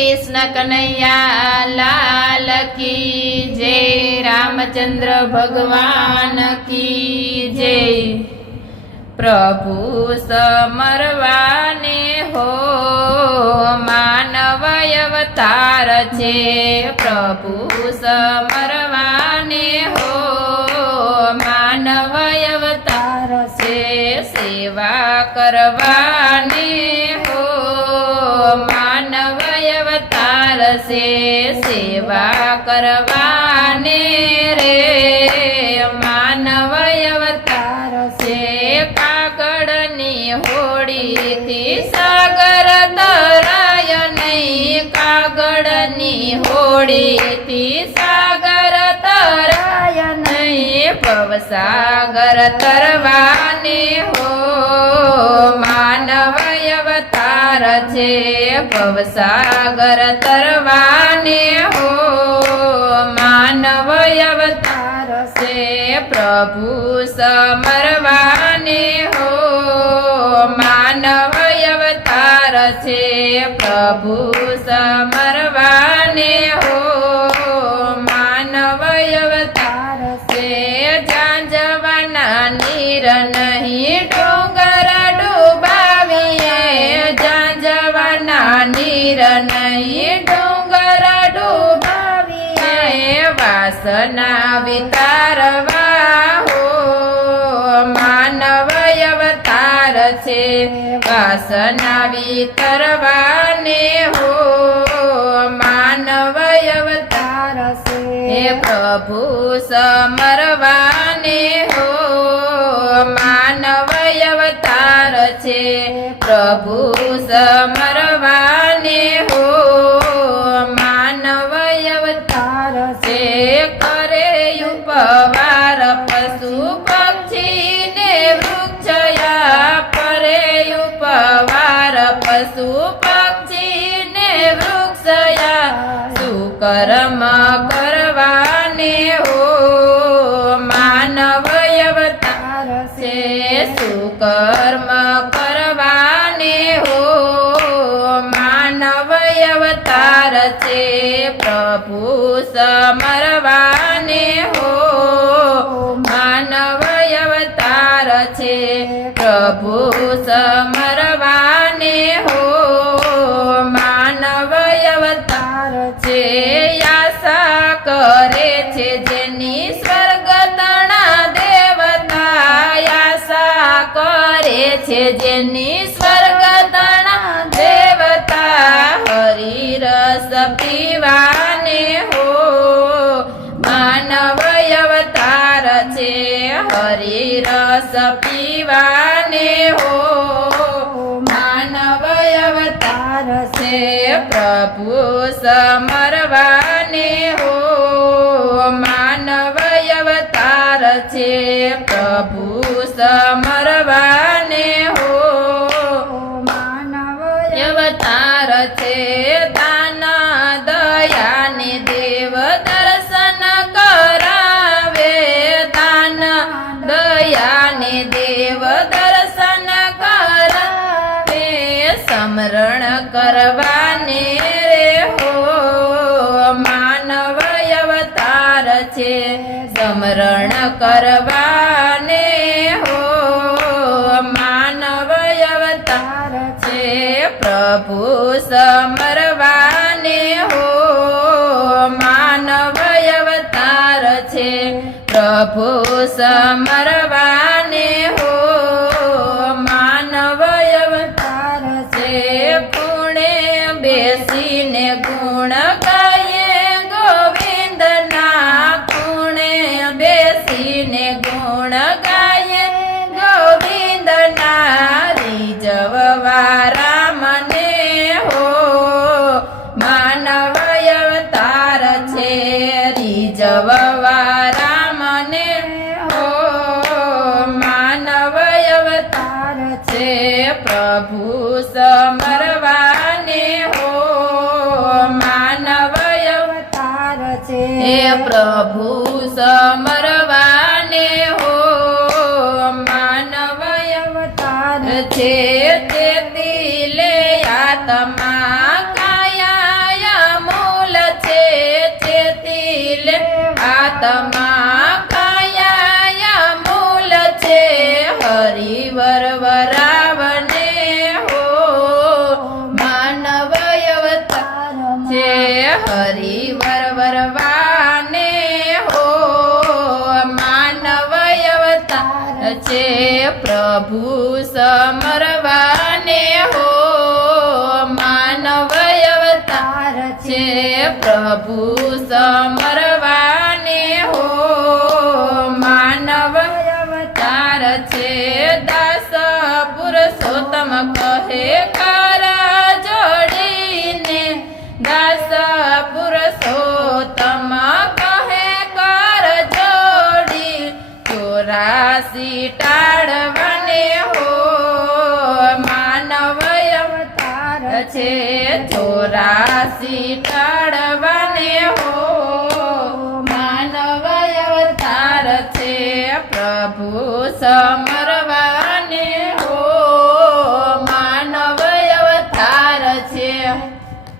कृष्ण कन्हैया लाल की जय। रामचंद्र भगवान की जय। प्रभु समरवाने हो मानव अवतार छे। प्रभु समरवाने हो मानव अवतार छे। सेवा करवाने हो मानव अवतार से। सेवा करवाने रे मानव अवतार से। कागड़नी होड़ी थी सागर तराय नहीं। कागड़नी होड़ी थी सागर तराय नहीं। भवसागर तरवाने हो मानव अवतार छे। भवसागर तरवाने हो मानव अवतार से। प्रभु समरवाने हो मानव अवतार छे। प्रभु समरवाने हो मानव अवतार से। जांजवाना नीर नहीं डोंगर डूबाविए। जांजवाना नीर नहीं डोंगर डूबाविए। वासना वितारवा हो मानव अवतार छे। वासना वितरवाने हो मानव अवतार से। प्रभु समरवाने हो मानव अवतार छे। प्रभु समरवाने हो मानव अवतार से। करे उपवार पशु पक्षी ने वृक्षया। परे उपवार पशु पक्षी ने वृक्षया। सुकर्म करवाने हो मानव अवतार से। सुकर्म करवाने हो मानव अवतार से। प्रभु समरवाने हो मानव अवतार छे। प्रभु समरवाने हो मानव अवतार छे। आशा करे छे जेनी स्वर्ग तणा देवता। आशा करे छे जेनी स्वर्ग तणा देवता। हरि रस पीवाने हो मानव अवतार छे। हरि रस पीवाने हो मानव अवतार से। प्रभु समरवाने हो मानव अवतार छे। प्रभु समरवाने हो मानव अवतार छे। दान दया ने देव दर्शन करावे। दान दया ने देव दर्शन करावे। समरण करवाने रे हो मानव अवतार छे। समरण करवाने हो मानव अवतार छे। प्रभु समरवाने हो मानव अवतार छे। प्रभु समरवाने हो मानव अवतार छे। पुणे बेसीने गुण गाये गोविंदना। पुणे बेसीने गुण गाये गोविंदना। रिजववा रामने हो मानव अवतार छे। रिजववा रामने हो मानव अवतार छे। प्रभु समरवाने हो मानव अवतार छे। प्रभु समरवाने हो मानव अवतार छे। तेती ले आत्मा काया માં કયા મૂલ છે હરિવર વરાવને હો માનવ અવતાર છે હરિવર વરવાને હો માનવ અવતાર છે પ્રભુ સમરવાને હો માનવ અવતાર છે પ્રભુ સમરવાને હો માનવ અવતાર છે દાસ પુરુષોત્તમ કહે કર જોડીને દાસ પુરુષોત્તમ કહે કર જોડી 84 ટાળવાને હો માનવ અવતાર છે 84 ટાળવાને હો માનવ અવતાર છે પ્રભુ સમ